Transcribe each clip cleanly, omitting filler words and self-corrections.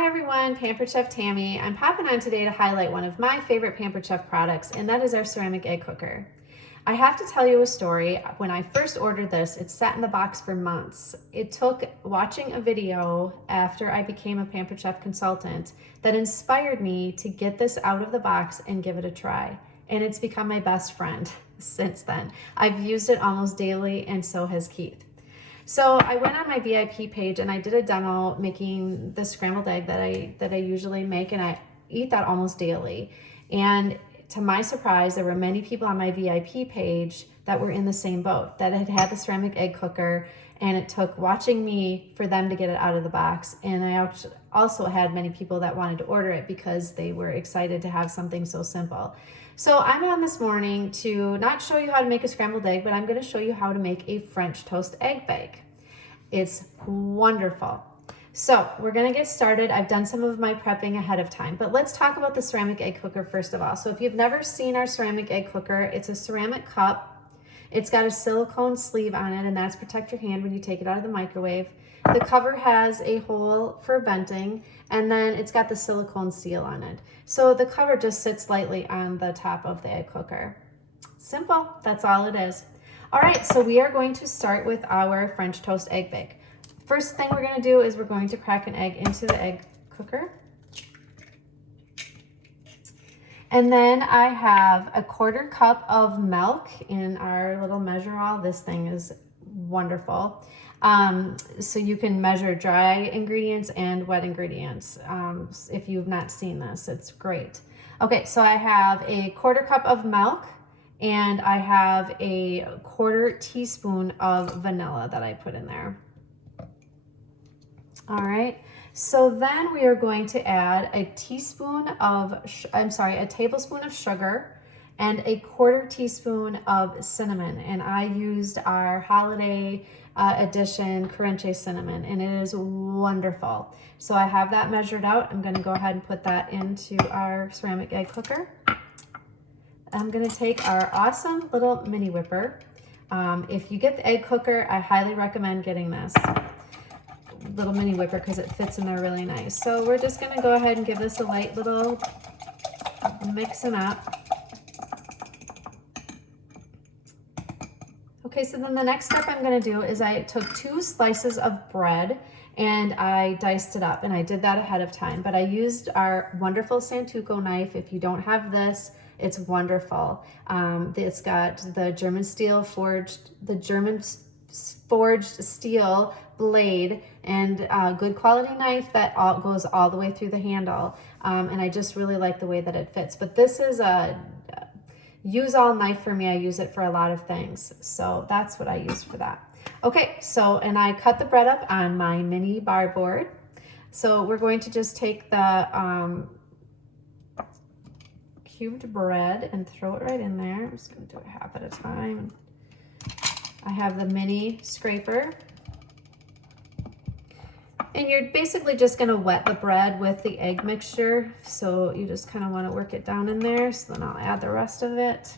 Hi everyone, Pampered Chef Tammy. I'm popping on today to highlight one of my favorite Pampered Chef products, and that is our ceramic egg cooker. I have to tell you a story. When I first ordered this, it sat in the box for months. It took watching a video after I became a Pampered Chef consultant that inspired me to get this out of the box and give it a try. And it's become my best friend since then. I've used it almost daily, and so has Keith. So I went on my VIP page and I did a demo making the scrambled egg that I usually make, and I eat that almost daily. And to my surprise, there were many people on my VIP page that were in the same boat, that had the ceramic egg cooker, and it took watching me for them to get it out of the box. And I also had many people that wanted to order it because they were excited to have something so simple. So I'm on this morning to not show you how to make a scrambled egg, but I'm going to show you how to make a French toast egg bake. It's wonderful. So we're going to get started. I've done some of my prepping ahead of time, but let's talk about the ceramic egg cooker first of all. So if you've never seen our ceramic egg cooker, it's a ceramic cup. It's got a silicone sleeve on it, and that's to protect your hand when you take it out of the microwave. The cover has a hole for venting, and then it's got the silicone seal on it. So the cover just sits lightly on the top of the egg cooker. Simple, that's all it is. All right, so we are going to start with our French toast egg bake. First thing we're gonna do is we're going to crack an egg into the egg cooker. And then I have a 1/4 cup of milk in our little measure-all. This thing is wonderful. So you can measure dry ingredients and wet ingredients. If you've not seen this, it's great. Okay, so I have a 1/4 cup of milk, and I have a 1/4 teaspoon of vanilla that I put in there. All right, so then we are going to add a tablespoon of sugar and a 1/4 teaspoon of cinnamon. And I used our holiday edition Carenche cinnamon, and it is wonderful. So I have that measured out. I'm gonna go ahead and put that into our ceramic egg cooker. I'm gonna take our awesome little mini whipper. If you get the egg cooker, I highly recommend getting this little mini whipper because it fits in there really nice. So we're just gonna go ahead and give this a light little mixing up. Okay, so then the next step I'm gonna do is I took 2 slices of bread and I diced it up, and I did that ahead of time, but I used our wonderful Santoku knife. If you don't have this, it's wonderful. It's got the German forged steel blade and a good quality knife that goes all the way through the handle. And I just really like the way that it fits. But this is a use-all knife for me. I use it for a lot of things. So that's what I use for that. Okay, so, and I cut the bread up on my mini bar board. So we're going to just take the cubed bread and throw it right in there. I'm just gonna do it half at a time. I have the mini scraper. And you're basically just gonna wet the bread with the egg mixture. So you just kind of wanna work it down in there. So then I'll add the rest of it.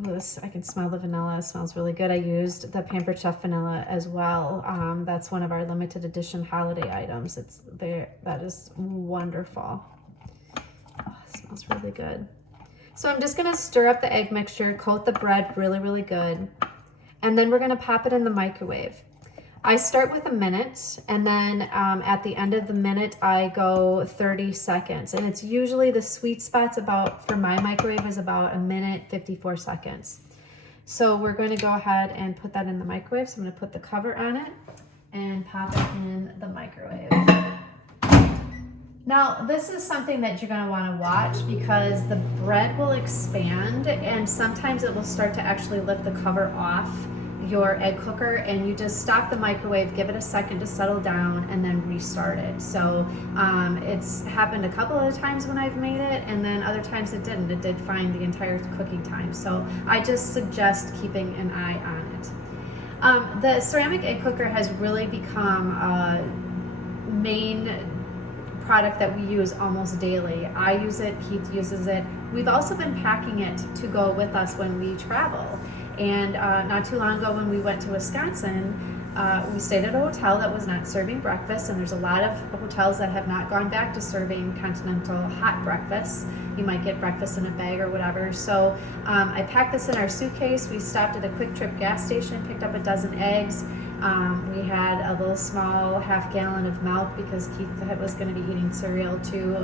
Ooh, I can smell the vanilla. It smells really good. I used the Pampered Chef vanilla as well. That's one of our limited edition holiday items. It's there. That is wonderful. Oh, it smells really good. So I'm just gonna stir up the egg mixture, coat the bread really, really good, and then we're gonna pop it in the microwave. I start with a minute, and then at the end of the minute, I go 30 seconds. And it's usually the sweet spot's about, for my microwave, is about 1:54 minutes. So we're gonna go ahead and put that in the microwave. So I'm gonna put the cover on it and pop it in the microwave. Now, this is something that you're gonna wanna watch because the bread will expand, and sometimes it will start to actually lift the cover off your egg cooker, and you just stop the microwave, give it a second to settle down, and then restart it. So it's happened a couple of times when I've made it, and then other times it didn't. It did fine the entire cooking time. So I just suggest keeping an eye on it. The ceramic egg cooker has really become a main product that we use almost daily. I use it, Keith uses it. We've also been packing it to go with us when we travel. And not too long ago when we went to Wisconsin, we stayed at a hotel that was not serving breakfast, and there's a lot of hotels that have not gone back to serving continental hot breakfast. You might get breakfast in a bag or whatever. So I packed this in our suitcase. We stopped at a Quick Trip gas station, picked up a dozen eggs. We had a little small half-gallon of milk because Keith was going to be eating cereal too.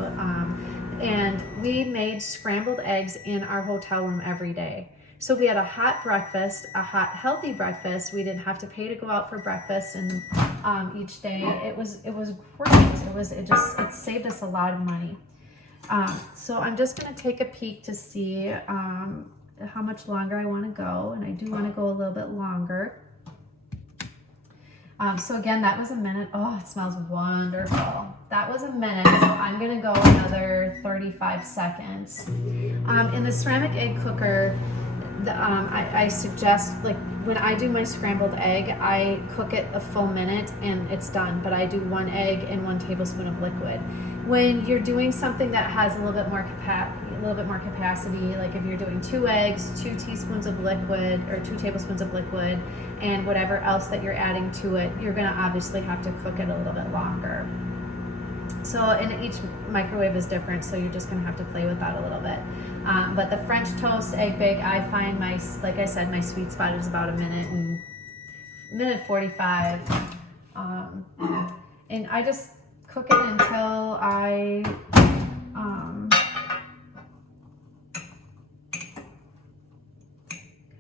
And we made scrambled eggs in our hotel room every day. So we had a hot breakfast, a hot healthy breakfast. We didn't have to pay to go out for breakfast and each day. It was great. It saved us a lot of money. So I'm just gonna take a peek to see how much longer I want to go, and I do want to go a little bit longer. So again, that was a minute. Oh, it smells wonderful. That was a minute, so I'm gonna go another 35 seconds. In the ceramic egg cooker, I suggest, like when I do my scrambled egg, I cook it a full minute and it's done, but I do 1 egg and 1 tablespoon of liquid. When you're doing something that has a little bit more capacity, like if you're doing 2 eggs, 2 teaspoons of liquid or 2 tablespoons of liquid, and whatever else that you're adding to it, you're gonna obviously have to cook it a little bit longer. So, and each microwave is different, so you're just gonna have to play with that a little bit. But the French toast egg bake, I find like I said, my sweet spot is about a minute 45. And I just cook it until okay,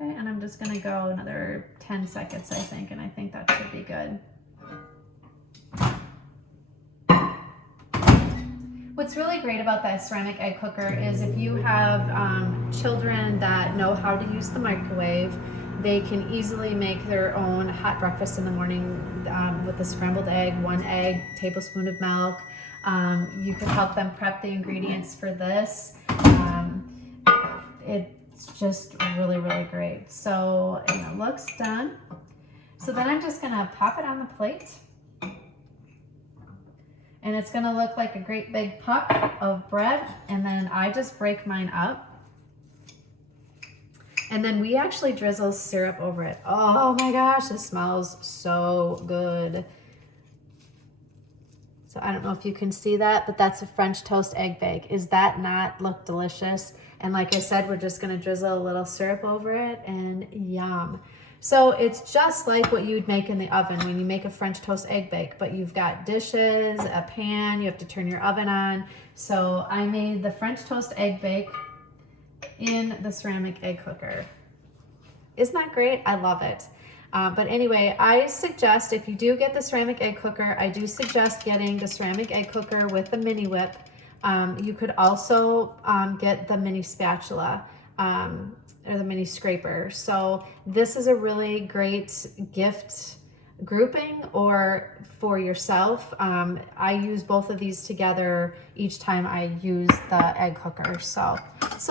and I'm just gonna go another 10 seconds, I think, and I think that should be good. What's really great about that ceramic egg cooker is if you have children that know how to use the microwave, they can easily make their own hot breakfast in the morning with a scrambled egg, 1 egg, tablespoon of milk. You could help them prep the ingredients for this. It's just really, really great. So, and it looks done. So then I'm just gonna pop it on the plate. And it's gonna look like a great big puck of bread. And then I just break mine up. And then we actually drizzle syrup over it. Oh my gosh, it smells so good. So I don't know if you can see that, but that's a French toast egg bake. Is that not look delicious? And like I said, we're just gonna drizzle a little syrup over it and yum. So it's just like what you'd make in the oven when you make a French toast egg bake, but you've got dishes, a pan, you have to turn your oven on. So I made the French toast egg bake in the ceramic egg cooker. Isn't that great? I love it. But anyway, I suggest if you do get the ceramic egg cooker, I do suggest getting the ceramic egg cooker with the mini whip. You could also get the mini spatula. Or the mini scraper. So this is a really great gift grouping or for yourself. I use both of these together each time I use the egg cooker. So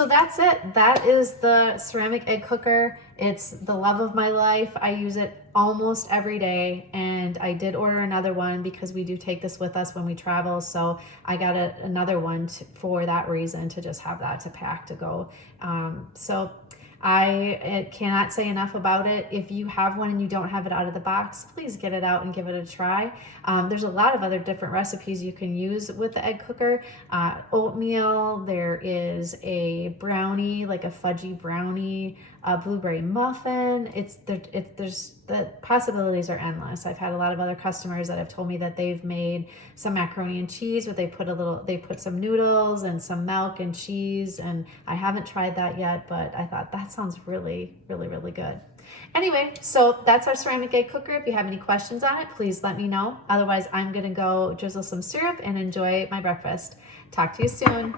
that's it. That is the ceramic egg cooker. It's the love of my life. I use it almost every day, and I did order another one because we do take this with us when we travel. So I got another one for that reason, to just have that to pack to go. So I cannot say enough about it. If you have one and you don't have it out of the box, please get it out and give it a try. There's a lot of other different recipes you can use with the egg cooker. Oatmeal, there is a brownie, like a fudgy brownie, a blueberry muffin. There's the possibilities are endless. I've had a lot of other customers that have told me that they've made some macaroni and cheese, but they put some noodles and some milk and cheese, and I haven't tried that yet, but I thought that sounds really, really, really good. Anyway, so that's our ceramic egg cooker. If you have any questions on it, please let me know. Otherwise, I'm gonna go drizzle some syrup and enjoy my breakfast. Talk to you soon.